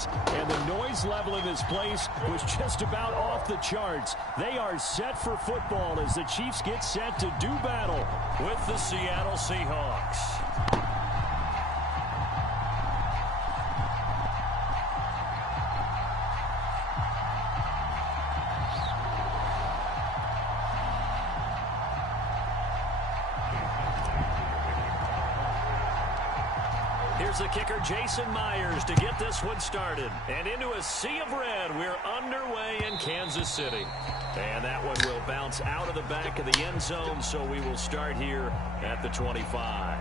officials, and the noise level in this place was just about off the charts. They are set for football as the Chiefs get set to do battle with the Seattle Seahawks. Here's the kicker, Jason Myers, to get this one started. And into a sea of red, we're underway in Kansas City. And that one will bounce out of the back of the end zone, so we will start here at the 25.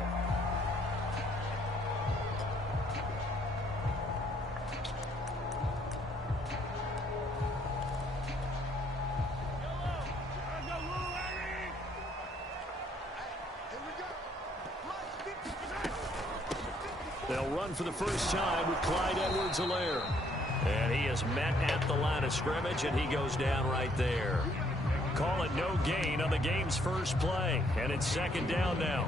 They'll run for the first time with Clyde Edwards-Helaire. And he is met at the line of scrimmage, and he goes down right there. Call it no gain on the game's first play, and it's second down now.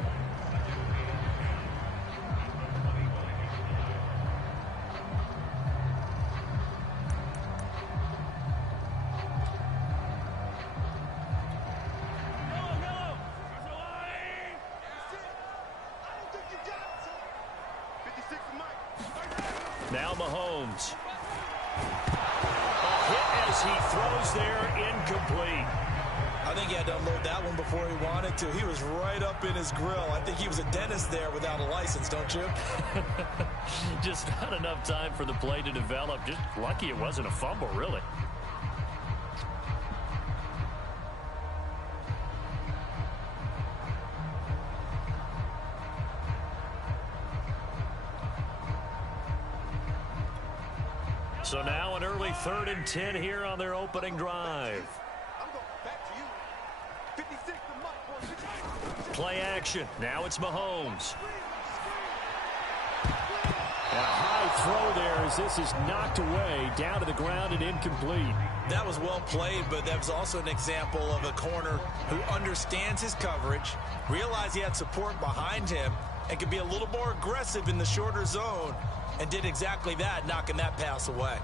Now Mahomes. A hit as he throws there, incomplete. I think he had to unload that one before he wanted to. He was right up in his grill. I think he was a dentist there without a license, don't you? Just not enough time for the play to develop. Just lucky it wasn't a fumble, really. So now an early 3rd and 10 here on their opening drive. Play action. Now it's Mahomes. And a high throw there as this is knocked away, down to the ground and incomplete. That was well played, but that was also an example of a corner who understands his coverage, realized he had support behind him, and could be a little more aggressive in the shorter zone, and did exactly that, knocking that pass away.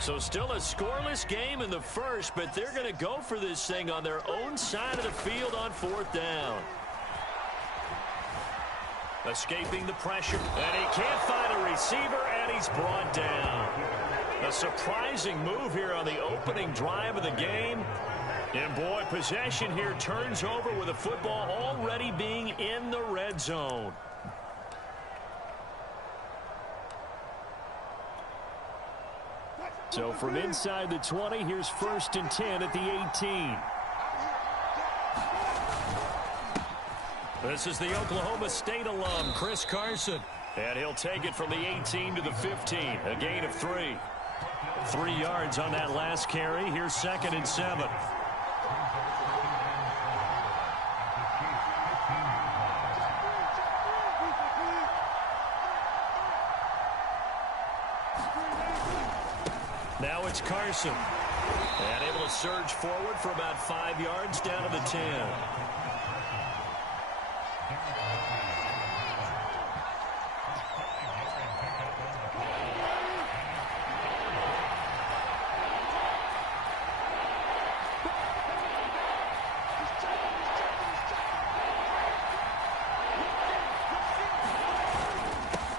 So still a scoreless game in the first, but they're going to go for this thing on their own side of the field on 4th down. Escaping the pressure, and he can't find a receiver, and he's brought down. A surprising move here on the opening drive of the game. And boy, possession here turns over with the football already being in the red zone. So from inside the 20, here's 1st and 10 at the 18. This is the Oklahoma State alum, Chris Carson. And he'll take it from the 18 to the 15, a gain of 3. 3 yards on that last carry. Here's 2nd and 7. Now it's Carson. And able to surge forward for about 5 yards down to the 10.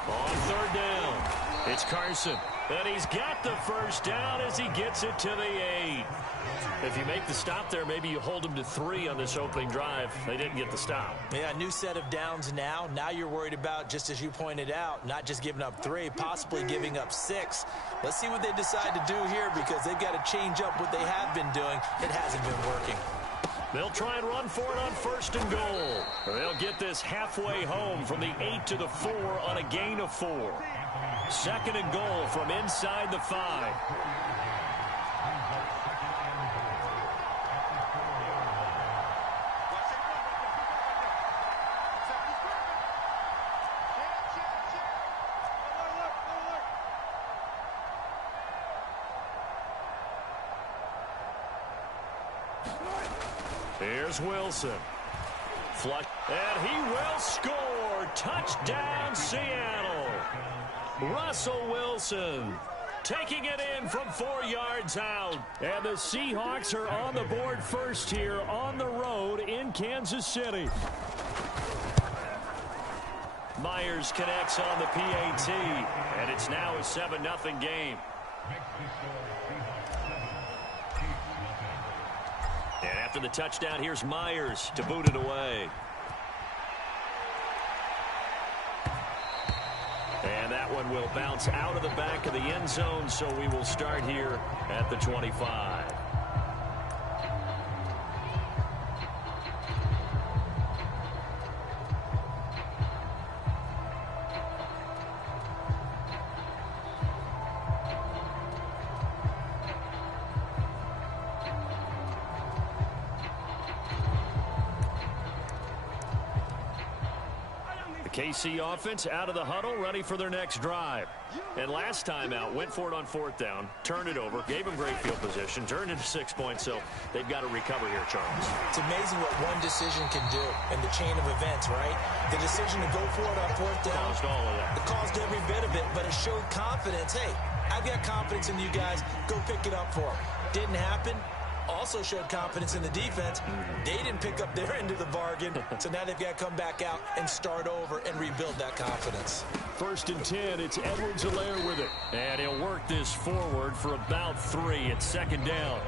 On 3rd down, it's Carson. And he's got the first down as he gets it to the 8. If you make the stop there, maybe you hold him to 3 on this opening drive. They didn't get the stop. Yeah, new set of downs now. Now you're worried about, just as you pointed out, not just giving up 3, possibly giving up 6. Let's see what they decide to do here, because they've got to change up what they have been doing. It hasn't been working. They'll try and run for it on 1st and goal. They'll get this halfway home from the 8 to the 4 on a gain of 4. 2nd and goal from inside the 5. Here's Wilson. Flush, and he will score. Touchdown, Seattle. Russell Wilson taking it in from 4 yards out. And the Seahawks are on the board first here on the road in Kansas City. Myers connects on the PAT, and it's now a 7-0 game. And after the touchdown, here's Myers to boot it away. And that one will bounce out of the back of the end zone, so we will start here at the 25. KC offense out of the huddle, ready for their next drive. And last time out, went for it on 4th down, turned it over, gave them great field position, turned into 6 points, so they've got to recover here, Charles. It's amazing what one decision can do in the chain of events, right? The decision to go for it on 4th down. Caused all of that. It caused every bit of it, but it showed confidence. Hey, I've got confidence in you guys. Go pick it up for them. Didn't happen. Also showed confidence in the defense. They didn't pick up their end of the bargain, so now they've got to come back out and start over and rebuild that confidence. 1st and 10, it's Edwards-Helaire with it. And he'll work this forward for about 3. It's 2nd down.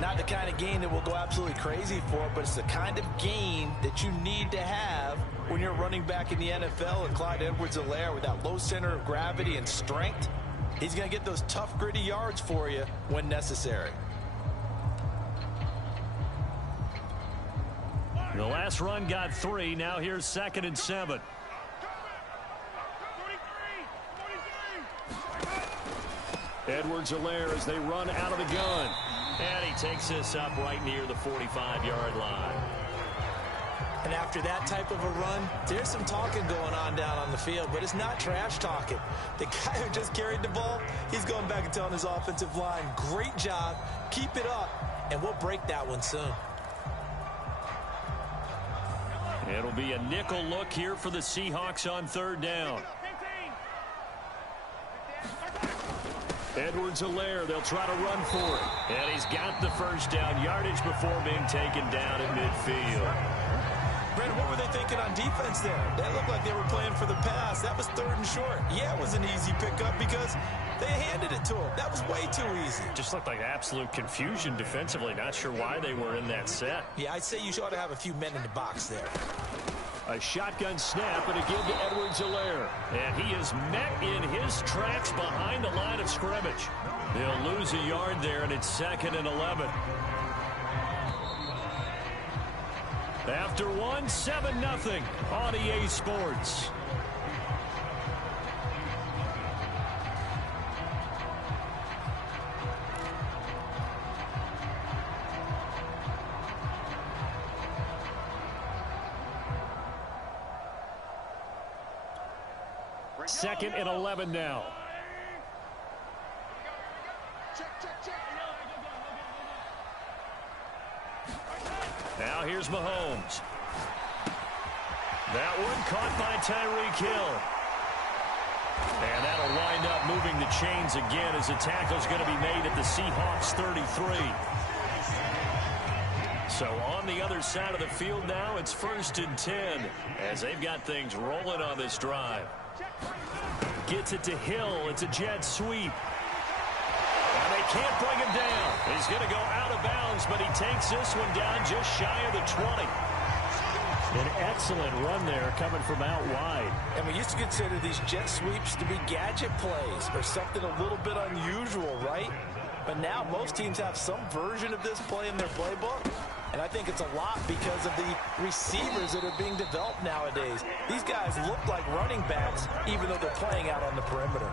Not the kind of gain that we'll go absolutely crazy for, but it's the kind of gain that you need to have when you're running back in the NFL. And Clyde Edwards-Helaire, with that low center of gravity and strength, he's going to get those tough, gritty yards for you when necessary. The last run got 3. Now here's 2nd and 7. Edwards-Helaire as they run out of the gun. And he takes this up right near the 45-yard line. And after that type of a run, there's some talking going on down on the field, but it's not trash talking. The guy who just carried the ball, he's going back and telling his offensive line, great job, keep it up, and we'll break that one soon. It'll be a nickel look here for the Seahawks on 3rd down. Edwards-Helaire, they'll try to run for it. And he's got the 1st down yardage before being taken down at midfield. Brandon, what were they thinking on defense there? That looked like they were playing for the pass. That was 3rd and short. Yeah, it was an easy pickup because they handed it to him. That was way too easy. Just looked like absolute confusion defensively. Not sure why they were in that set. Yeah, I'd say you ought to have a few men in the box there. A shotgun snap and a give to Edwards-Helaire. And he is met in his tracks behind the line of scrimmage. They'll lose a yard there, and it's 2nd and 11. After 1, 7-0 on EA Sports. Second and 11 now. Now here's Mahomes. That one caught by Tyreek Hill. And that'll wind up moving the chains again as the tackle's going to be made at the Seahawks 33. So on the other side of the field now, it's 1st and 10 as they've got things rolling on this drive. Gets it to Hill. It's a jet sweep. And they can't bring him down. He's going to go out of bounds, but he takes this one down just shy of the 20. An excellent run there coming from out wide. And we used to consider these jet sweeps to be gadget plays or something a little bit unusual, right? But now most teams have some version of this play in their playbook. And I think it's a lot because of the receivers that are being developed nowadays. These guys look like running backs even though they're playing out on the perimeter.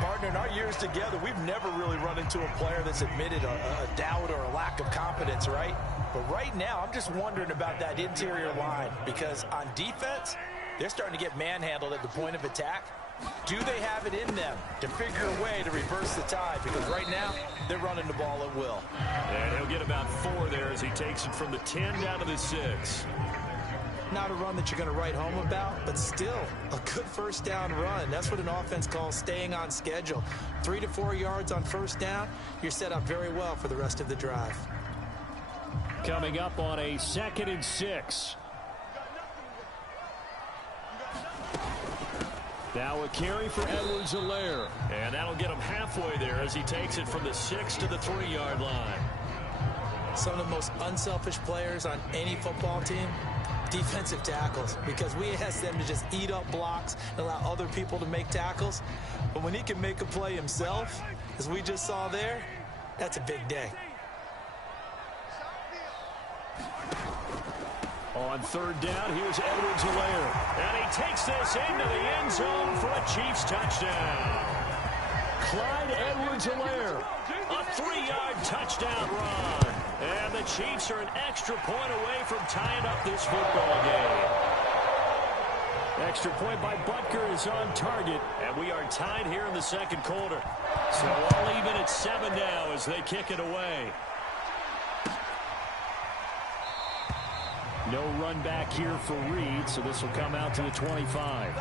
Partner, in our years together, we've never really run into a player that's admitted a doubt or a lack of confidence, right? But right now, I'm just wondering about that interior line because on defense, they're starting to get manhandled at the point of attack. Do they have it in them to figure a way to reverse the tide? Because right now, they're running the ball at will. And he'll get about 4 there as he takes it from the 10 down to the 6. Not a run that you're going to write home about, but still a good first down run. That's what an offense calls staying on schedule. 3 to 4 yards on first down, you're set up very well for the rest of the drive. Coming up on a 2nd and 6. Now a carry for Edwards-Helaire. And that'll get him halfway there as he takes it from the 6 to the 3-yard line. Some of the most unselfish players on any football team, defensive tackles, because we ask them to just eat up blocks and allow other people to make tackles. But when he can make a play himself, as we just saw there, that's a big day. On 3rd down, here's Edwards-Helaire. And he takes this into the end zone for a Chiefs touchdown. Clyde Edwards-Helaire, a 3-yard touchdown run. And the Chiefs are an extra point away from tying up this football game. Extra point by Butker is on target. And we are tied here in the 2nd quarter. So all even at 7 now as they kick it away. No run back here for Reed, so this will come out to the 25.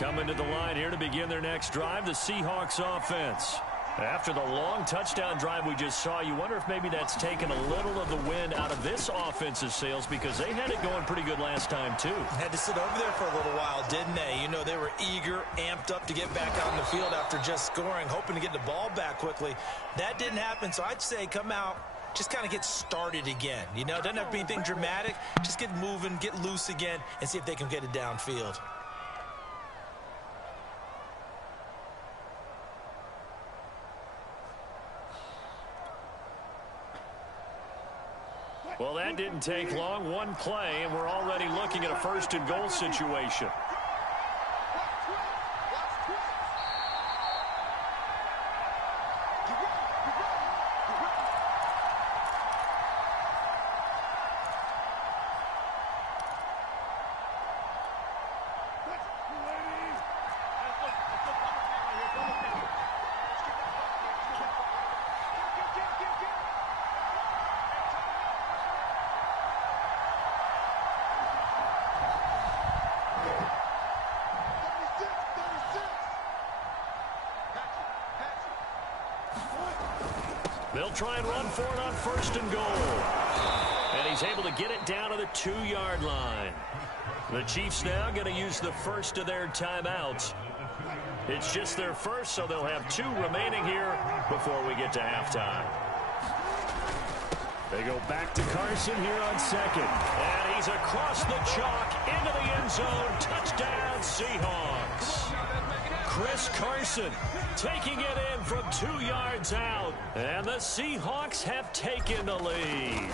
Coming to the line here to begin their next drive, the Seahawks offense. After the long touchdown drive we just saw, you wonder if maybe that's taken a little of the wind out of this offensive sails, because they had it going pretty good last time, too. Had to sit over there for a little while, didn't they? You know, they were eager, amped up to get back out in the field after just scoring, hoping to get the ball back quickly. That didn't happen, so I'd say come out, just kind of get started again. You know, it doesn't have to be anything dramatic. Just get moving, get loose again, and see if they can get it downfield. Well, that didn't take long. One play, and we're already looking at a 1st and goal situation. They'll try and run for it on 1st and goal. And he's able to get it down to the 2-yard line. The Chiefs now going to use the first of their timeouts. It's just their first, so they'll have 2 remaining here before we get to halftime. They go back to Carson here on 2nd. And he's across the chalk into the end zone. Touchdown, Seahawks. Chris Carson taking it in from 2 yards out. And the Seahawks have taken the lead.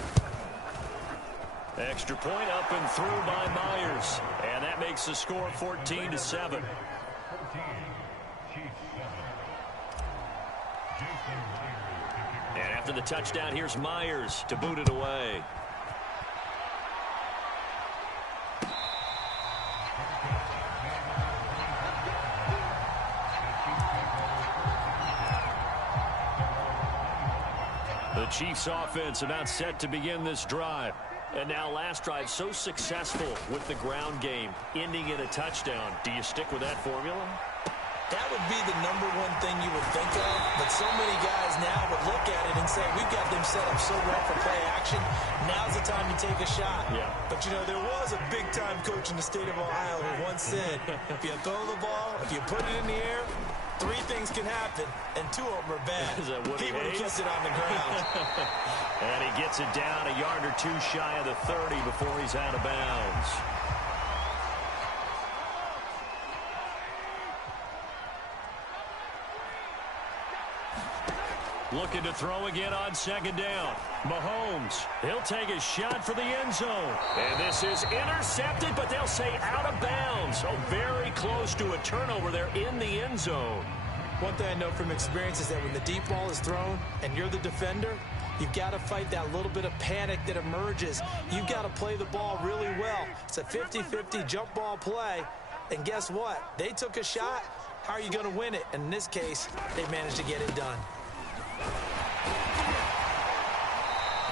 Extra point up and through by Myers. And that makes the score 14-7. And after the touchdown, here's Myers to boot it away. The Chiefs offense about set to begin this drive. And now last drive so successful with the ground game, ending in a touchdown. Do you stick with that formula? That would be the #1 thing you would think of, but so many guys now would look at it and say, we've got them set up so well for play action, now's the time to take a shot. Yeah. But, you know, there was a big-time coach in the state of Ohio who once said, if you throw the ball, if you put it in the air, 3 things can happen, and 2 of them are bad. Is that Woody He would have Hayes? kept it on the ground. And he gets it down a yard or 2 shy of the 30 before he's out of bounds. Looking to throw again on 2nd down. Mahomes, he'll take a shot for the end zone. And this is intercepted, but they'll say out of bounds. Oh, very close to a turnover there in the end zone. One thing I know from experience is that when the deep ball is thrown and you're the defender, You've got to fight that little bit of panic that emerges. You've got to play the ball really well. It's a 50-50 jump ball play. And guess what? They took a shot. How are you going to win it? And in this case, they managed to get it done.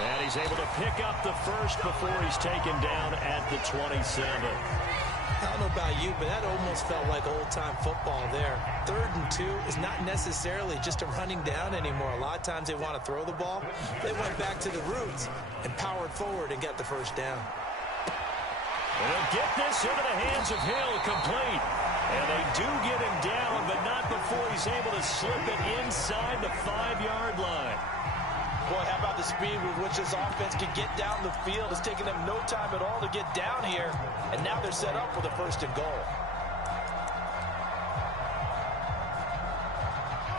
And he's able to pick up the first before he's taken down at the 27. I don't know about you, but that almost felt like old-time football there. 3rd and 2 is not necessarily just a running down anymore. A lot of times they want to throw the ball. They went back to the roots and powered forward and got the first down. And he'll get this into the hands of Hill, complete. And they do get him down, but not before he's able to slip it inside the 5-yard line. Boy, how about the speed with which this offense can get down the field? It's taken them no time at all to get down here, and now they're set up for the 1st and goal.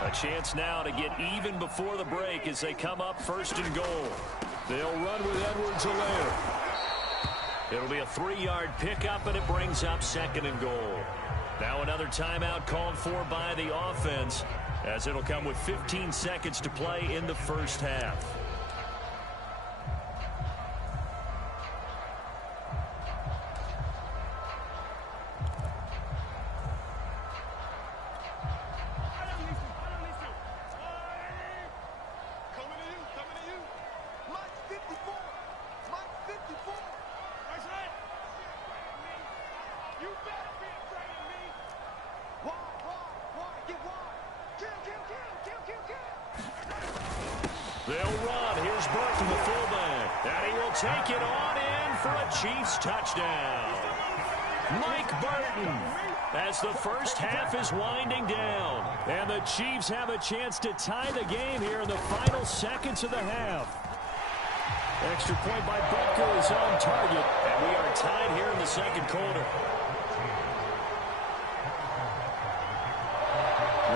A chance now to get even before the break as they come up 1st and goal. They'll run with Edwards-Helaire. It'll be a 3-yard pickup, and it brings up 2nd and goal. Now another timeout called for by the offense, as it'll come with 15 seconds to play in the first half. Take it on in for a Chiefs touchdown. Mike Burton, as the first half is winding down. And the Chiefs have a chance to tie the game here in the final seconds of the half. Extra point by Butker is on target. And we are tied here in the 2nd quarter.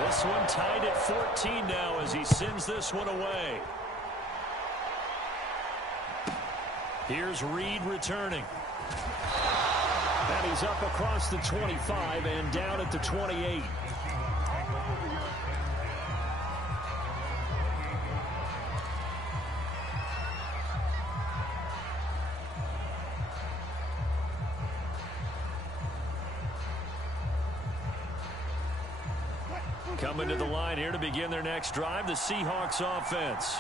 This one tied at 14 now as he sends this one away. Here's Reed returning. And he's up across the 25 and down at the 28. Coming to the line here to begin their next drive, the Seahawks offense,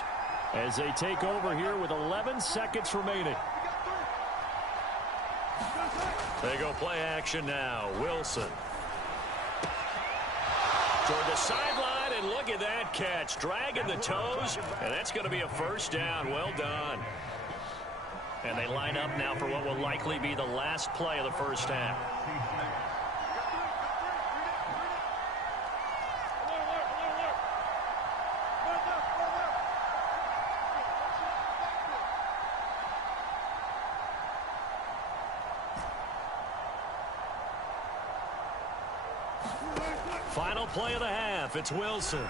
as they take over here with 11 seconds remaining. They go play action now. Wilson. Toward the sideline, and look at that catch. Dragging the toes, and that's going to be a first down. Well done. And they line up now for what will likely be the last play of the first half. Final play of the half. It's Wilson. And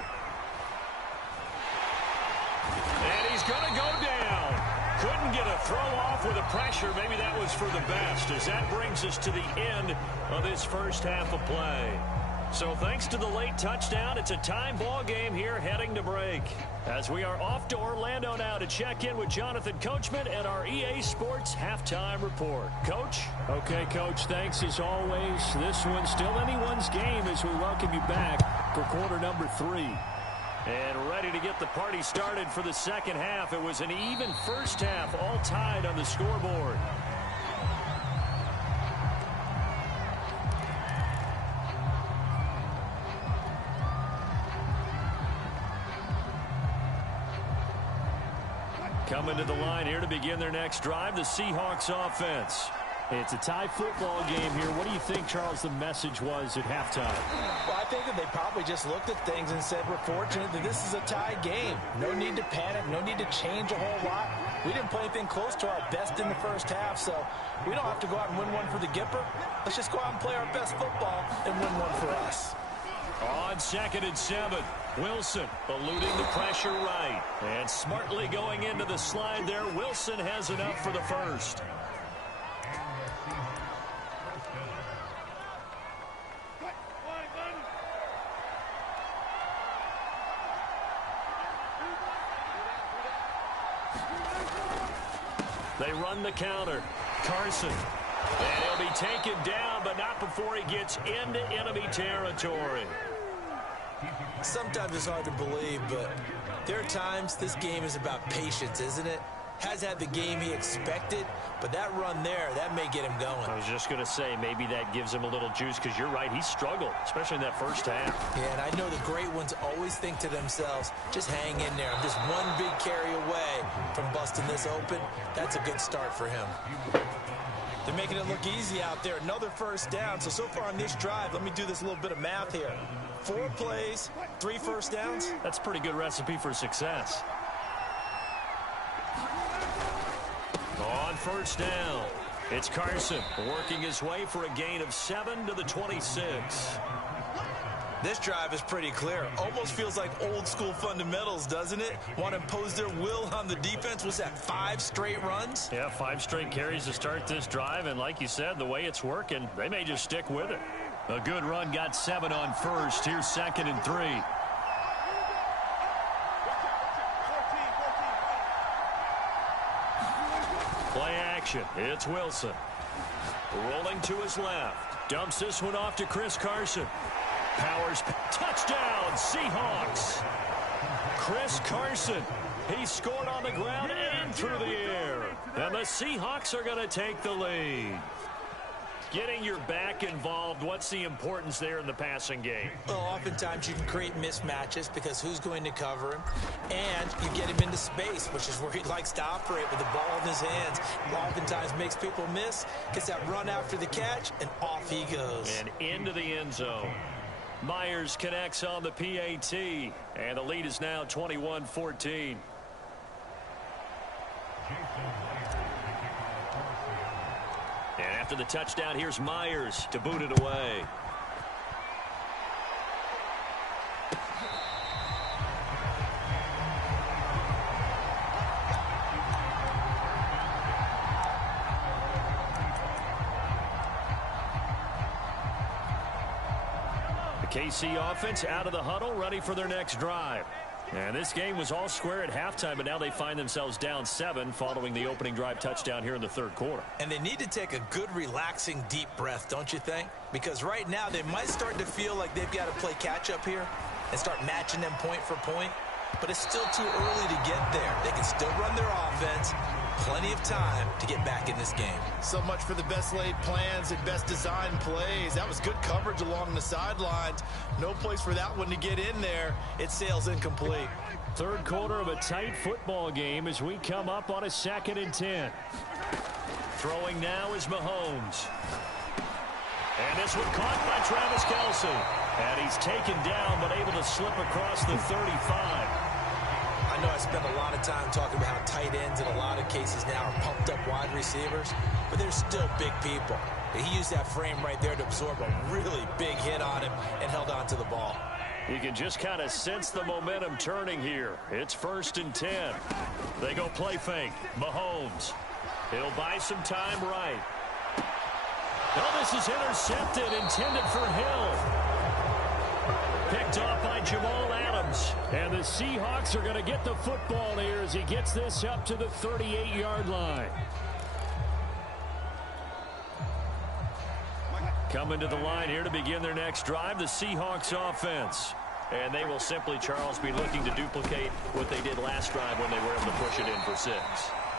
he's going to go down. Couldn't get a throw off with the pressure. Maybe that was for the best, as that brings us to the end of this first half of play. So thanks to the late touchdown, it's a time ball game here heading to break. As we are off to Orlando now to check in with Jonathan Coachman and our EA Sports halftime report. Coach? Okay, Coach, thanks as always. This one's still anyone's game as we welcome you back for quarter number 3. And ready to get the party started for the second half. It was an even first half, all tied on the scoreboard. Coming to the line here to begin their next drive, the Seahawks offense. It's a tie football game here. What do you think, Charles, the message was at halftime? Well, I think that they probably just looked at things and said, we're fortunate that this is a tie game. No need to panic, no need to change a whole lot. We didn't play anything close to our best in the first half, so we don't have to go out and win one for the Gipper. Let's just go out and play our best football and win one for us. On 2nd and 7, Wilson eluding the pressure right. And smartly going into the slide there, Wilson has enough for the first. They run the counter. Carson. And he'll be taken down, but not before he gets into enemy territory. Sometimes it's hard to believe, but there are times this game is about patience, isn't it? Has had the game he expected, but that run there, that may get him going. I was just going to say, maybe that gives him a little juice, because you're right, he struggled, especially in that first half. Yeah, and I know the great ones always think to themselves, just hang in there. I'm just one big carry away from busting this open. That's a good start for him. They're making it look easy out there. Another first down. So far on this drive, let me do this little bit of math here. 4 plays, 3 first downs. That's a pretty good recipe for success. On first down, it's Carson working his way for a gain of 7 to the 26. This drive is pretty clear. Almost feels like old school fundamentals, doesn't it? Want to impose their will on the defense. Was that 5 straight runs? Yeah, 5 straight carries to start this drive. And like you said, the way it's working, they may just stick with it. A good run got 7 on first. Here's 2nd and 3. Play action. It's Wilson. Rolling to his left. Dumps this one off to Chris Carson. Powers. Touchdown, Seahawks. Chris Carson. He scored on the ground and through the air. And the Seahawks are going to take the lead. Getting your back involved, what's the importance there in the passing game? Well, oftentimes you can create mismatches because who's going to cover him? And you get him into space, which is where he likes to operate with the ball in his hands. Oftentimes makes people miss, gets that run after the catch, and off he goes. And into the end zone. Myers connects on the PAT, and the lead is now 21-14. And after the touchdown, here's Myers to boot it away. The KC offense out of the huddle, ready for their next drive. And this game was all square at halftime, but now they find themselves down 7 following the opening drive touchdown here in the third quarter. And they need to take a good, relaxing, deep breath, don't you think? Because right now they might start to feel like they've got to play catch-up here and start matching them point for point. But it's still too early to get there. They can still run their offense. Plenty of time to get back in this game. So much for the best laid plans and best designed plays. That was good coverage along the sidelines. No place for that one to get in there. It sails incomplete. Third quarter of a tight football game as we come up on a 2nd and 10. Throwing now is Mahomes. And this one caught by Travis Kelce. And he's taken down but able to slip across the 35. I know I spent a lot of time talking about how tight ends in a lot of cases now are pumped up wide receivers, but they're still big people. He used that frame right there to absorb a really big hit on him and held on to the ball. You can just kind of sense the momentum turning here. It's 1st and 10. They go play fake. Mahomes. He'll buy some time right. Oh, this is intercepted, intended for Hill. Picked off by Jamal Adams. And the Seahawks are going to get the football here as he gets this up to the 38-yard line. Coming to the line here to begin their next drive, the Seahawks offense. And they will simply, Charles, be looking to duplicate what they did last drive when they were able to push it in for 6.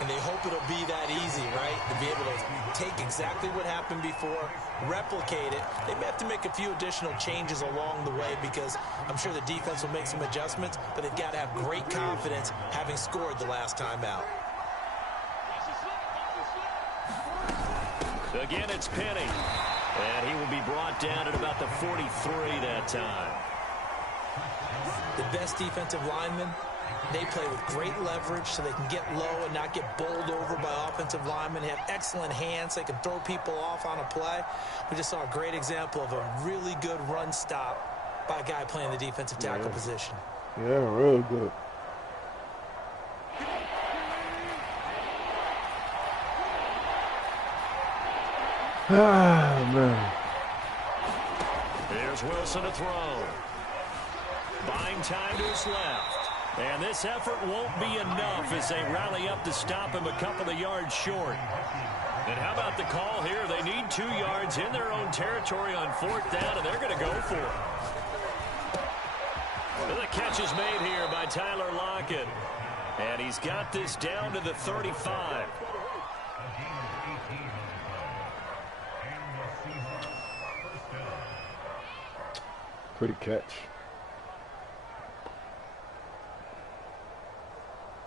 And they hope it'll be that easy, right? To be able to take exactly what happened before, replicate it. They may have to make a few additional changes along the way because I'm sure the defense will make some adjustments, but they've got to have great confidence having scored the last time out. Again, it's Penny. And he will be brought down at about the 43 that time. The best defensive linemen, they play with great leverage so they can get low and not get bowled over by offensive linemen. They have excellent hands. They can throw people off on a play. We just saw a great example of a really good run stop by a guy playing the defensive tackle position. Yeah, real good. Ah, man. Here's Wilson to throw. Buying time to his left. And this effort won't be enough as they rally up to stop him a couple of yards short. And how about the call here? They need 2 yards in their own territory on 4th down, and they're going to go for it. And the catch is made here by Tyler Lockett. And he's got this down to the 35. Pretty catch.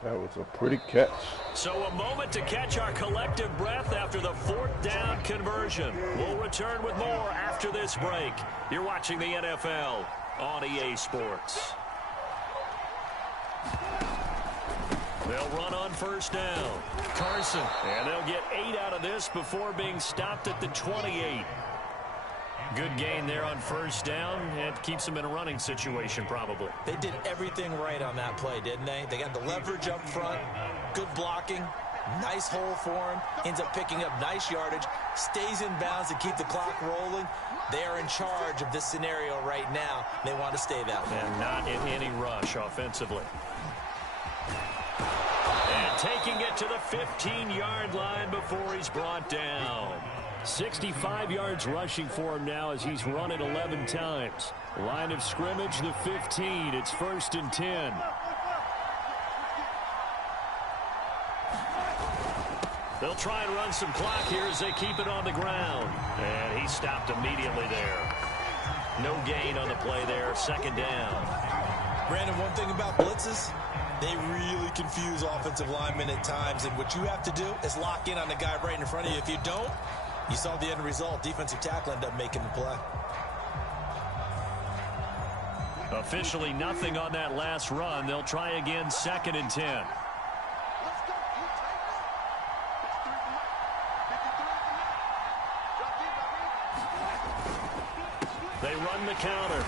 That was a pretty catch. So a moment to catch our collective breath after the 4th down conversion. We'll return with more after this break. You're watching the NFL on EA Sports. They'll run on 1st down. Carson. And they'll get 8 out of this before being stopped at the 28. Good gain there on 1st down. It keeps them in a running situation probably. They did everything right on that play, didn't they? They got the leverage up front, good blocking, nice hole for him, ends up picking up nice yardage, stays in bounds to keep the clock rolling. They are in charge of this scenario right now. They want to stay that way. And not in any rush offensively. And taking it to the 15-yard line before he's brought down. 65 yards rushing for him now as he's run it 11 times. Line of scrimmage, the 15. It's 1st and 10. They'll try and run some clock here as they keep it on the ground. And he stopped immediately there. No gain on the play there. 2nd down. Brandon, one thing about blitzes, they really confuse offensive linemen at times. And what you have to do is lock in on the guy right in front of you. If you don't, you saw the end result. Defensive tackle ended up making the play. Officially nothing on that last run. They'll try again 2nd and 10. They run the counter.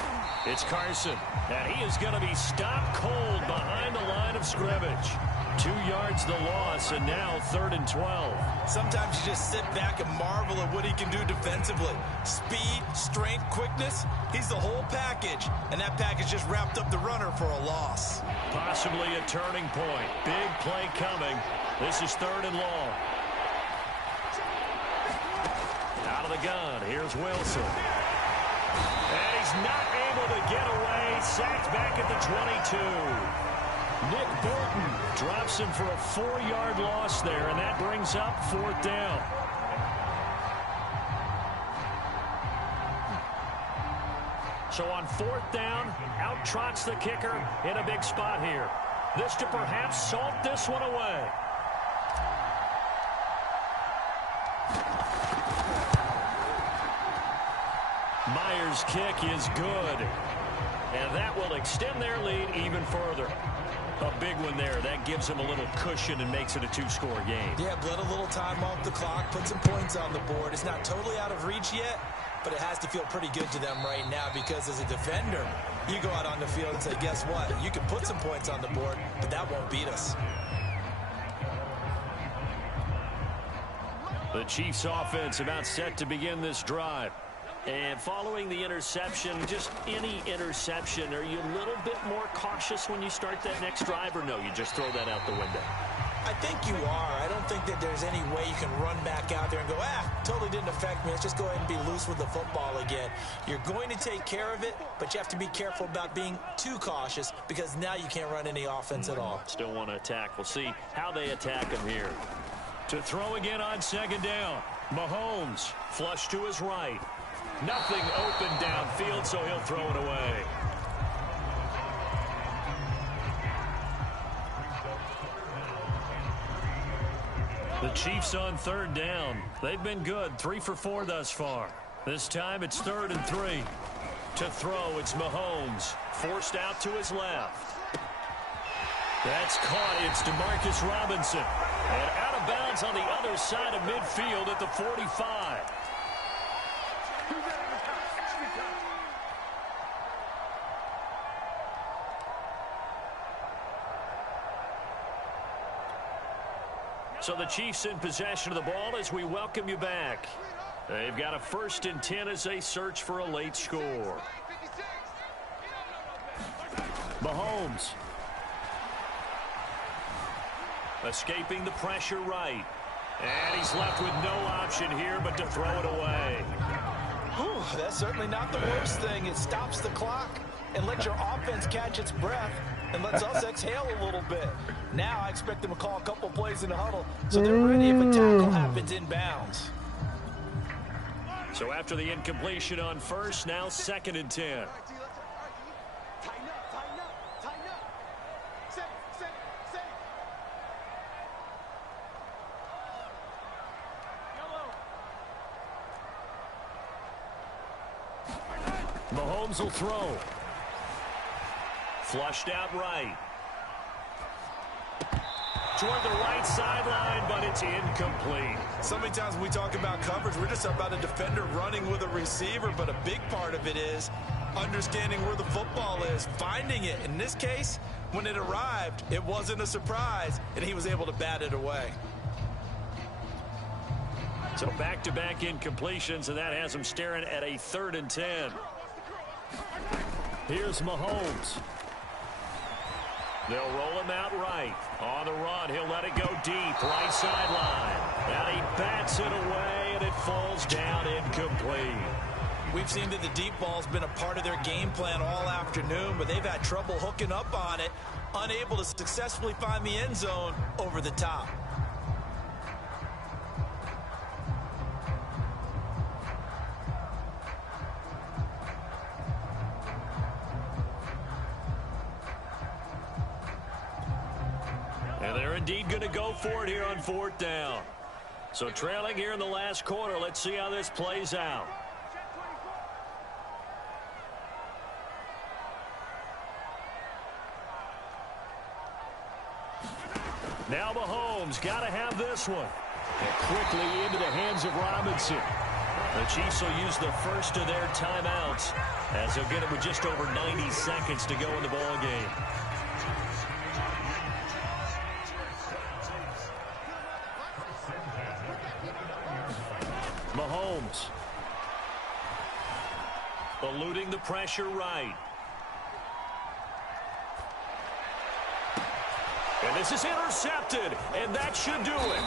It's Carson. And he is going to be stopped cold behind the line of scrimmage. 2 yards the loss, and now 3rd and 12. Sometimes you just sit back and marvel at what he can do defensively. Speed, strength, quickness, he's the whole package. And that package just wrapped up the runner for a loss. Possibly a turning point. Big play coming. This is 3rd and long. Out of the gun, here's Wilson. And he's not able to get away. Sacked back at the 22. Nick Bolton drops him for a 4-yard loss there, and that brings up 4th down. So on 4th down, out trots the kicker in a big spot here. This to perhaps salt this one away. Myers' kick is good. And that will extend their lead even further. A big one there. That gives them a little cushion and makes it a 2-score game. Yeah, bled a little time off the clock, put some points on the board. It's not totally out of reach yet, but it has to feel pretty good to them right now because as a defender, you go out on the field and say, guess what? You can put some points on the board, but that won't beat us. The Chiefs offense about set to begin this drive. And following the interception, just any interception, are you a little bit more cautious when you start that next drive, or no, you just throw that out the window? I think you are. I don't think that there's any way you can run back out there and go, totally didn't affect me. Let's just go ahead and be loose with the football again. You're going to take care of it, but you have to be careful about being too cautious because now you can't run any offense at all. Still want to attack. We'll see how they attack him here. To throw again on 2nd down. Mahomes flush to his right. Nothing open downfield, so he'll throw it away. The Chiefs on 3rd down. They've been good, 3 for 4 thus far. This time it's 3rd and 3. To throw, it's Mahomes. Forced out to his left. That's caught. It's Demarcus Robinson. And out of bounds on the other side of midfield at the 45. So the Chiefs in possession of the ball as we welcome you back. They've got a 1st and 10 as they search for a late score. Mahomes Escaping the pressure right. And he's left with no option here but to throw it away. Whew, that's certainly not the worst thing. It stops the clock and lets your offense catch its breath and lets us exhale a little bit. Now I expect them to call a couple plays in the huddle so they're ready if a tackle happens inbounds. So after the incompletion on first, now 2nd and 10. Mahomes will throw. Flushed out right. Toward the right sideline, but it's incomplete. So many times when we talk about coverage, we're just about a defender running with a receiver, but a big part of it is understanding where the football is, finding it. In this case, when it arrived, it wasn't a surprise, and he was able to bat it away. So back-to-back incompletions, and that has him staring at a 3rd and 10. Here's Mahomes. They'll roll him out right. On the run, he'll let it go deep, right sideline. And he bats it away, and it falls down incomplete. We've seen that the deep ball's been a part of their game plan all afternoon, but they've had trouble hooking up on it, unable to successfully find the end zone over the top. And they're indeed going to go for it here on 4th down. So trailing here in the last quarter, let's see how this plays out. Now Mahomes got to have this one. And quickly into the hands of Robinson. The Chiefs will use the first of their timeouts as they'll get it with just over 90 seconds to go in the ball game. Mahomes. Eluding the pressure right. And this is intercepted, and that should do it.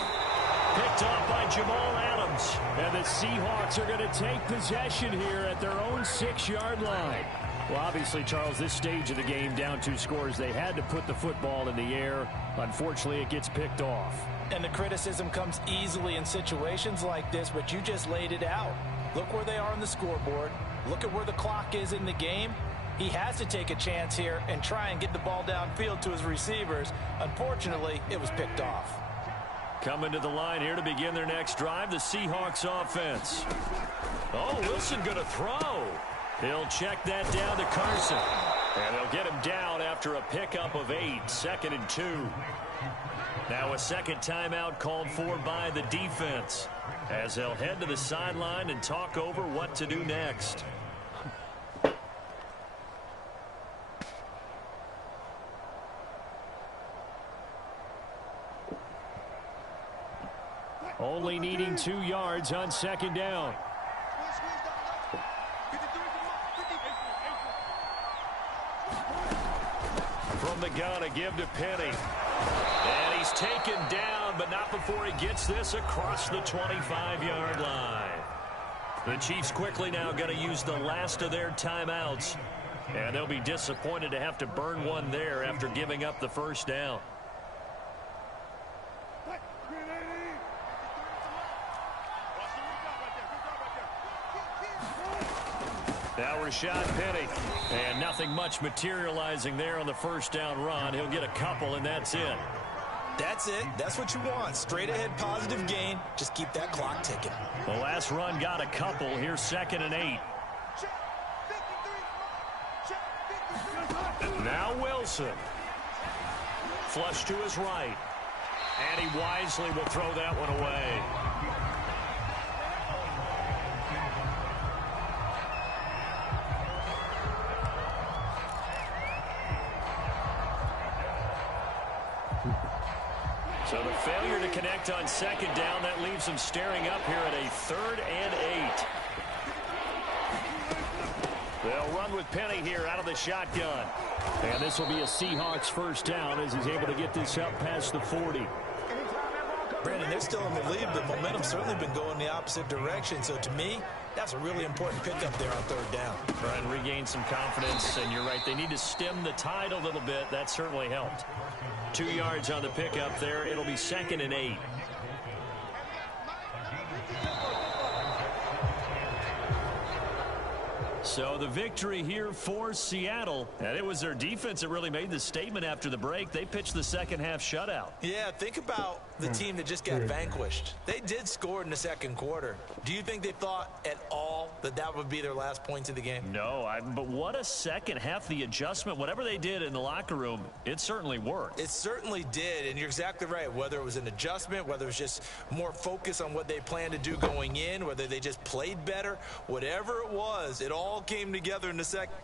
Picked off by Jamal Adams. And the Seahawks are going to take possession here at their own 6-yard line. Well, obviously, Charles, this stage of the game, down 2 scores, they had to put the football in the air. Unfortunately, it gets picked off. And the criticism comes easily in situations like this, but you just laid it out. Look where they are on the scoreboard. Look at where the clock is in the game. He has to take a chance here and try and get the ball downfield to his receivers. Unfortunately, it was picked off. Coming to the line here to begin their next drive, the Seahawks offense. Oh, Wilson going to throw. He'll check that down to Carson. And they'll get him down after a pickup of 8, 2nd and 2. Now a second timeout called for by the defense as they'll head to the sideline and talk over what to do next. Only needing 2 yards on 2nd down. From the gun, a give to Penny. And he's taken down, but not before he gets this across the 25-yard line. The Chiefs quickly now going to use the last of their timeouts. And they'll be disappointed to have to burn one there after giving up the first down. Now Rashad Penny. And nothing much materializing there on the first down run. He'll get a couple, and that's it. That's it. That's what you want. Straight ahead positive gain. Just keep that clock ticking. The last run got a couple. Here's 2nd and 8. Now Wilson. Flush to his right. And he wisely will throw that one away. So the failure to connect on 2nd down, that leaves him staring up here at a 3rd and 8. They'll run with Penny here out of the shotgun. And this will be a Seahawks first down as he's able to get this up past the 40. Brandon, they're still in the lead, but momentum's certainly been going the opposite direction. So to me, that's a really important pickup there on third down. Trying to regain some confidence, and you're right, they need to stem the tide a little bit. That certainly helped. 2 yards on the pickup there. It'll be 2nd and 8. So the victory here for Seattle. And it was their defense that really made the statement after the break. They pitched the second half shutout. Yeah, think about the team that just got vanquished. They did score in the second quarter. Do you think they thought at all that that would be their last points of the game? No, but what a second half. The adjustment, whatever they did in the locker room, it certainly worked. It certainly did, and you're exactly right. Whether it was an adjustment, whether it was just more focus on what they planned to do going in, whether they just played better, whatever it was, it all came together in the second.